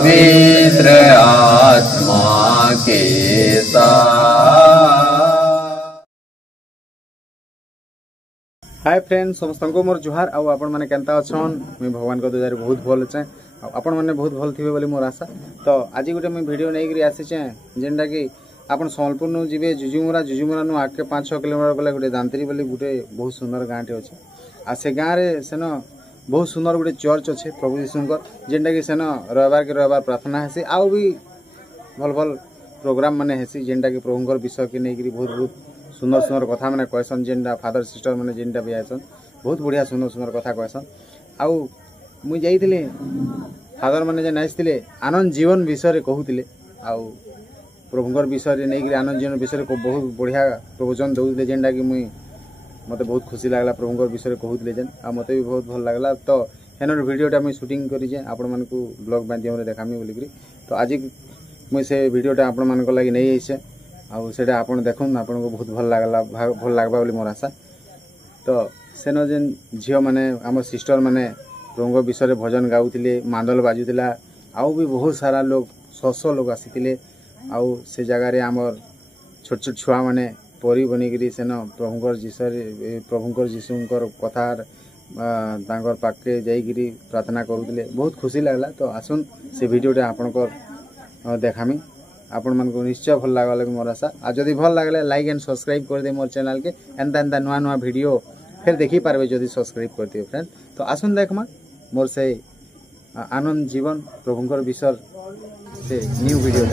पवित्र आत्मा के साथ। हाय फ्रेंड समस्त को मोर जुहार आउ आपण माने केनता अछन मैं भगवान को दयारे बहुत भल छै आपण माने बहुत भल थिबे बोली मोर आशा। तो आज गोटे मैं वीडियो नै करी आसी छै जेंडा कि आपण सोनपुर नु जिवे जुजुमुरा नु आके 5-6 किलोमीटर गले गोटे दांतरी बोली गोटे बहुत सुंदर गाँटे अच्छे आ से गाँव रे सेन बहुत सुंदर गोटे चर्च अच्छे प्रभु यीशुंकर जेंडा कि सेन रविवार के रविवार प्रार्थना हेसी आउ भी भल भल प्रोग्राम माने हेसी जेंडा कि प्रभुंकर विषय के नै करी बहुत बहुत सुंदर सुंदर कथा मैंने कहसन जेनटा फादर सिस्टर मैंने जेनटा भी आसन बहुत बढ़िया सुंदर सुंदर कथा कहसन आउ मुई जाइथिले फादर मैंने जेन आइथिले आनंद जीवन विषय कहूतिले आउ प्रभुंकर विषय नहीं कि आनंद जीवन विषय को बहुत बढ़िया प्रवचन दौले जेनटा कि मुई मते बहुत खुशी लागला प्रभुंकर विषय कहूतिले जेन आ मते भी बहुत भल लागला। तो हेनर वीडियोटा मुई शूटिंग करी जे आपण मानकू ब्लॉग माध्यम रे देखामी बोलिकरी तो आज मुई से वीडियोटा आपण मानक लागि नै आइसे आउ सेटा आपण देखुन आपण को बहुत भल लागबा बोली मोर आशा। तो सेनो जेन झियो माने आम सिस्टर माने प्रभुंकर विषय भजन गाउतिले मांदल बाजुतिला आउ भी बहुत सारा लोग 100 लोग आसीतिले आउ से जगह रे आमर छोट छोट छुआ माने परी बनिकरी सेनो प्रभुंकर जीशुंकर कथार तांकर पाके जाइकरी प्रार्थना करूतिले बहुत खुशी लागला। तो आसुन से वीडियोटा आपनकर देखामी आपण मन को निश्चय भल लागल मोर आशा आ जदि भल लागले लाइक एंड सब्सक्राइब कर दे मोर चैनल के एंता नुआ नुआ वीडियो फिर देखि पारबे जदि सब्सक्राइब कर दियो फ्रेंड। तो आसुन देखमा मोर से आनंद जीवन प्रभुंकर विषय से न्यू वीडियो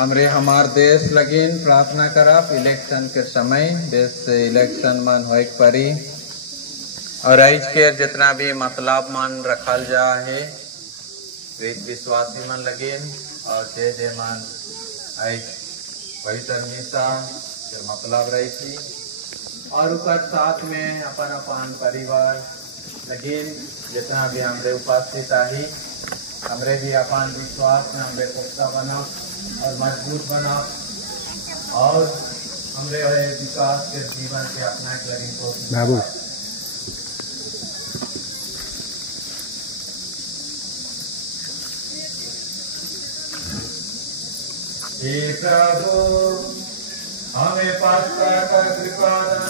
हमरे हमार देश लगिन प्रार्थना करब इलेक्शन के समय देश से इलेक्शन मन होए परी और आज के जितना भी मतलब मन रखल जा है विश्वासी मन लगिन और जे मन आज पवित्र मिसा के मतलब रही थी और उकर साथ में अपन अपन परिवार लगिन जितना भी हमरे उपस्थित आई हमरे भी अपन विश्वास में हमरे पुख्ता बना और मजबूत बना और हमरे विकास के जीवन के अपना करी कोशिश। हे प्रभु हमें पास्ता का कृपा दान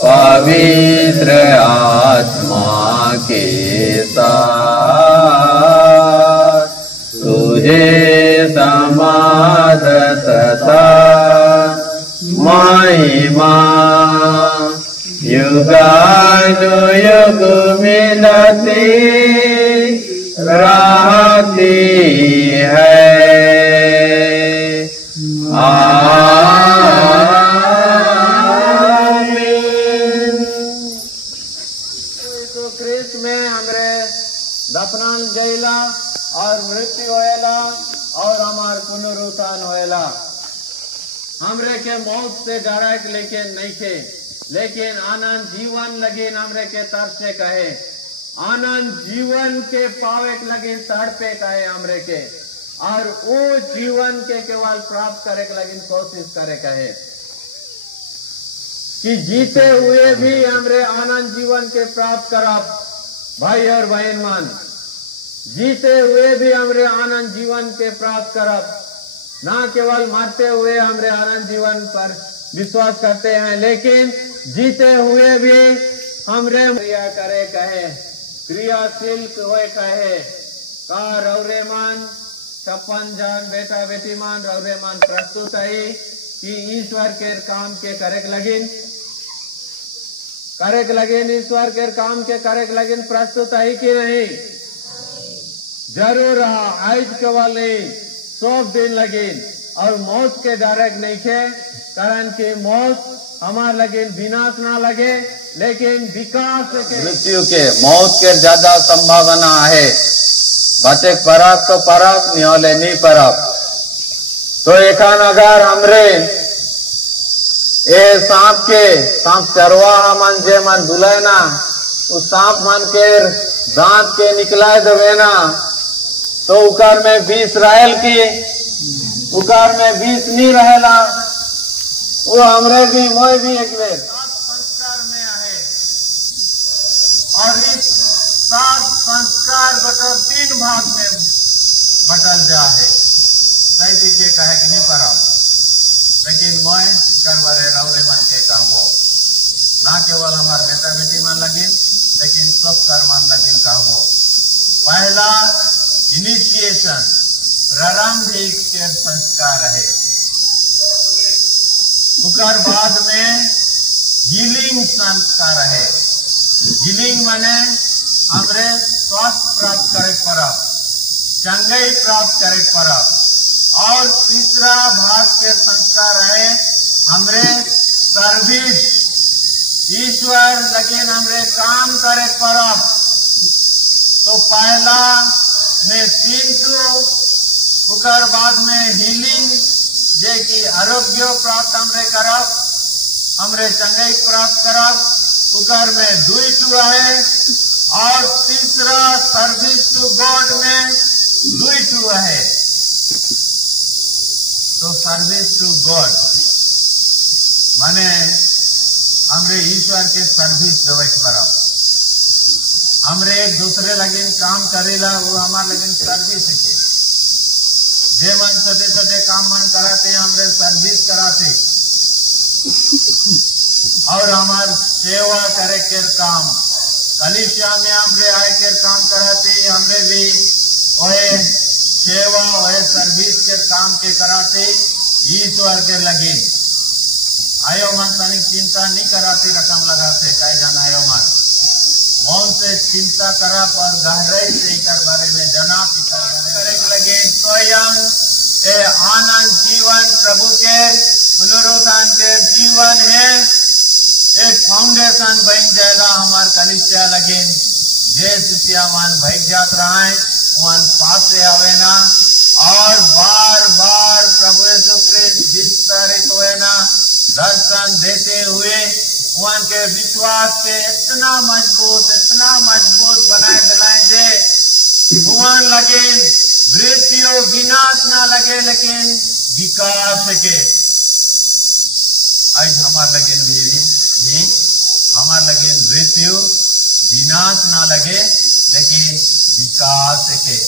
पवित्र आत्मा के साथ तुझे समाध तथा महिमा युगानुयुग मिलती रहती है। दफनान जैला और मृत्यु होएला और हमार पुनरुत्थान होएला। हमरे के मौत से डराक लेके नहीं थे, लेकिन आनंद जीवन लगे हमरे के तरफ से कहे, आनंद जीवन के पावे लगे तड़पे कहे हमरे के, और वो जीवन के केवल प्राप्त करे लगे कोशिश करे कहे कि जीते हुए भी हमरे आनंद जीवन के प्राप्त करब। भाई और बहन मान, जीते हुए भी हमरे आनंद जीवन के प्राप्त करब, ना केवल मरते हुए हमरे आनंद जीवन पर विश्वास करते हैं, लेकिन जीते हुए भी हमरे क्रिया करे कहे, क्रियाशील हुए कहे का रौरे मान 56 जन बेटा बेटी मान रौरे मान प्रस्तुत है कि ईश्वर के काम के करे लगिन ईश्वर के काम के करे लगिन प्रस्तुत है कि नहीं? जरूर रहा। आज केवल नहीं 100 दिन लगिन और मौत के डरक नहीं थे, कारण कि मौत हमार लगिन विनाश ना लगे, लेकिन विकास के मृत्यु के मौत के ज्यादा संभावना है। बचे परब तो परब नहीं होले नहीं परब। तो एखान अगर हमरे ए सांप चरवाहा मन जे मन बुलाए ना, उस सांप मन के दांत के निकलाए देवे ना, तो उकार में विष रहेल की उकार में विष नहीं रहेला। वो हमरे भी मोय भी एक बेर संस्कार में आहे, और इस 7 संस्कार बटल 3 भाग में बटल जा है। सही दीजिए कहे कि नहीं परब, लेकिन मोय कर बरे रौरे मन के कहबो, ना केवल हमार बेटा बेटी मन लगिन, लेकिन सब कर मन लगिन कहबो। पहला इनिशिएशन प्रारंभिक के संस्कार है, उकर बाद में हीलिंग संस्कार है। हीलिंग माने हमरे स्वास्थ्य प्राप्त करे परब, चंगाई प्राप्त करे परब। और तीसरा भाग के संस्कार है हमरे सर्विस, ईश्वर लगिन हमरे काम करे परब। तो पहला में 3 उकर बाद में हीलिंग जे की आरोग्य प्राप्त हमरे करब, हमरे चंगाई प्राप्त करब, उकर में 2 है। और तीसरा सर्विस टू गॉड में 2 है। तो सर्विस टू गॉड माने हमरे ईश्वर के सर्विस देवे करब, हमरे एक दूसरे लगिन काम करेला, वो हमार लगिन सर्विस के जे मन छोटे छोटे काम मन कराते हमरे सर्विस कराते, और हमार सेवा करे के काम कलिसिया में हमरे आए के काम कराते, हमरे भी ओए सेवा ओए सर्विस के काम के कराते ईश्वर के लगिन। आयो मन तनिक चिंता नहीं कराते, रकम लगाते कई जन आयो मन मौन से चिंता करब और गहराई से इकर बारे में जना करे लगे स्वयं ए आनंद जीवन प्रभु के पुनरुत्थान के जीवन है एक फाउंडेशन बन जाएगा हमार कलिसिया लगे जे शिष्यामान भैग जात रहा है वन पास से आवे ना और बार बार प्रभु यीशु क्रिस्त विस्तारित हुए ना दर्शन देते हुए उनके विश्वास के इतना मजबूत बनाए दिलाए जे भगवान लगे मृत्यु विनाश ना लगे लेकिन विकास के आज हमार लगे भी हमार लगे मृत्यु विनाश ना लगे लेकिन विकास के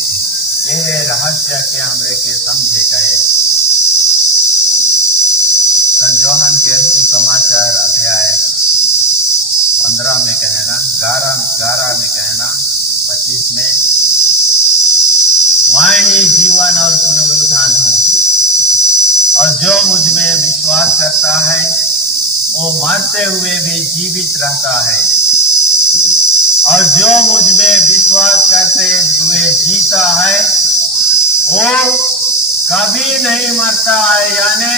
यह रहस्य के हमरे के समझे कहे संत यूहन्ना के सुसमाचार अध्याय 15 में कहना 11 में कहना 25 में मैं ही जीवन और पुनरुत्थान हूँ और जो मुझ में विश्वास करता है वो मरते हुए भी जीवित रहता है और जो मुझ में विश्वास करते हुए जीता है वो कभी नहीं मरता है यानी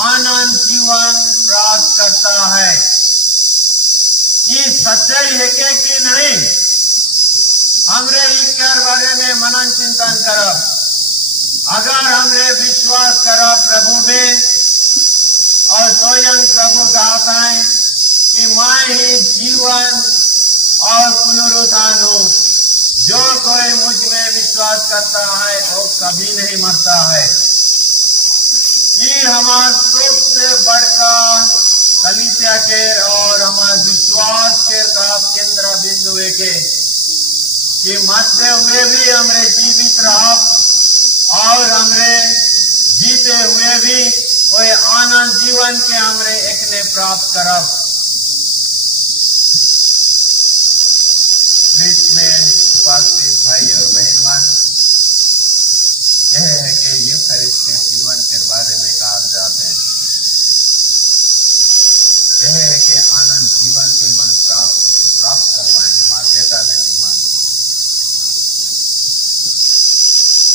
आनंद जीवन प्राप्त करता है। ये सच्चाई है कि नहीं हमरे इकर बारे में मनन चिंतन करब अगर हमरे विश्वास करब प्रभु में और स्वयं प्रभु कहता है कि मैं ही जीवन और पुनरुत्थान हूँ जो कोई मुझ में विश्वास करता है वो कभी नहीं मरता है। ये हमारे सबसे बड़का कलीसिया के और हमारे विश्वास के केंद्र बिंदु के कि मरते हुए भी हमरे जीवित रह और हमरे जीते हुए भी वो आनंद जीवन के हमरे एक ने प्राप्त करब। में उपस्थित भाई और बहनमान यह है कि यूखरिस्ट के जीवन के बारे में कहा जाते हैं यह है कि आनंद जीवन के मन प्राप्त करवाएं हमारे बेटा बेटी मान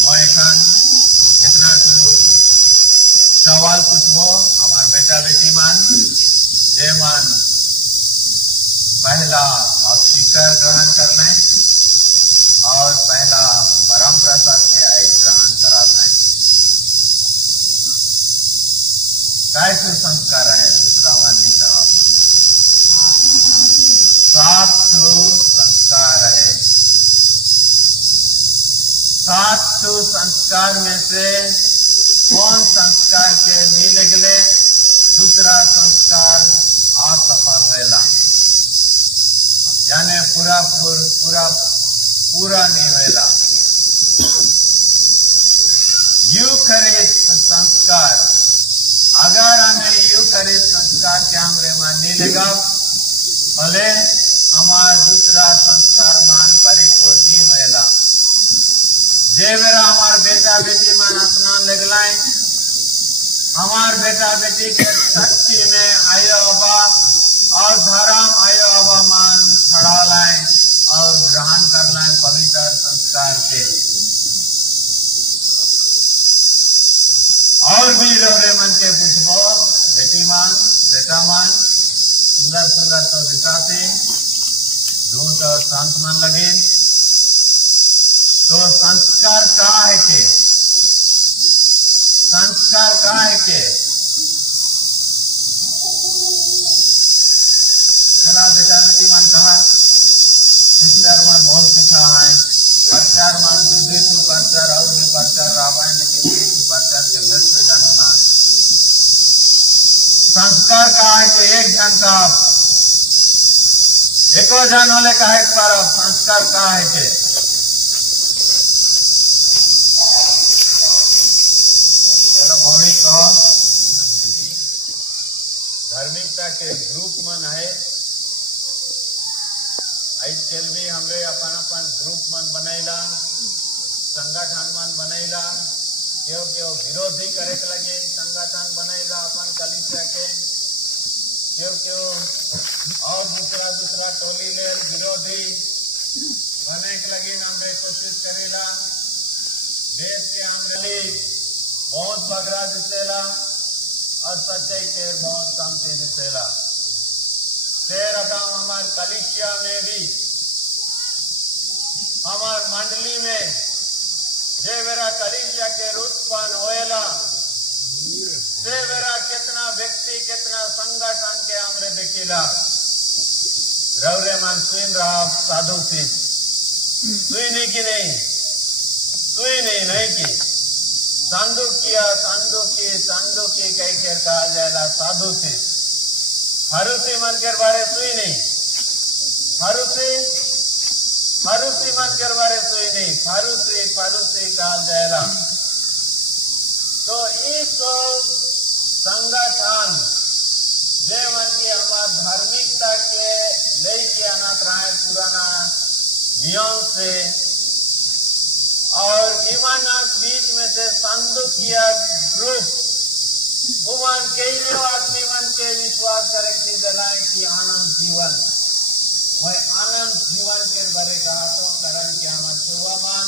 मोहन कितना तो सवाल पूछो हमारे बेटा बेटी मान जय मान पहला आप शिकर ग्रहण कर लें और पहला परम प्रसाद के आय ग्रहण कराते हैं कैसे संस्कार है दूसरा मानी साहब 7 संस्कार है 7 संस्कार में से कौन संस्कार के नहीं लगले दूसरा संस्कार असफल होगा यानी पूरा नहीं होगा। यूखरिस्ट संस्कार अगर हमें यूखरिस्ट संस्कार के हमरे मान नहीं लगा भले हमारा दूसरा संस्कार मान परिपूर्ण नहीं होगा। जे मेरा हमार बेटा बेटी मान स्नान लगलाए हमार बेटा बेटी के शक्ति में आयो अबा और धर्म आयो अबा मान खड़ा लाए और ग्रहण कर लाए पवित्र संस्कार के और भी रोरे मन के पूछबो बेटी मान बेटा मान सुंदर सुंदर तो दिखाते दूध और शांत मन लगे तो संस्कार का है के चला बेटा बेटी मान कहा सिस्टर मन बहुत सिखा है प्रचार मान दूसरे तो प्रचार और भी प्रचार रावण लेकिन प्रचार के व्यस्त जानना संस्कार का है कि एक जन का एको जन वाले का है पर संस्कार का है कि चलो भौड़ी कहो धार्मिकता के ग्रुप मन है आजकल भी हमरे अपन ग्रुप मन बनैला संगठन मन बनैला क्यों विरोधी करे के लगे संगठन बनैला अपन कलिसिया के क्यों और दूसरा टोली ले विरोधी बने के लगी हमरे कोशिश करेला देश के हमरे बहुत बगरा दिसेला और सच्चाई के बहुत कमती दिसेला। तेरा काम हमारे कलिसिया में भी हमार मंडली में जे मेरा कलिसिया के उत्पन्न होएला से मेरा कितना व्यक्ति कितना संगठन के हमरे देखिला रवरे मन सुन रहा साधु सी सुई नहीं की नहीं सुई नहीं की संदू की कई के कहा जाएगा साधु सी हरुसी मन के बारे सुई नहीं हरुसी मन के बारे सुई नहीं फरुसी कहा जाएगा। तो इस संगठन जे मन की हमार धार्मिकता के लेके आना रहा पुराना नियम से और ईमान बीच में से संदूक किया ग्रुप उमान कई आदमी मन के विश्वास करे कि दिलाए कि आनंद जीवन के बारे कहा तो कारण कि हमारे पूर्वमान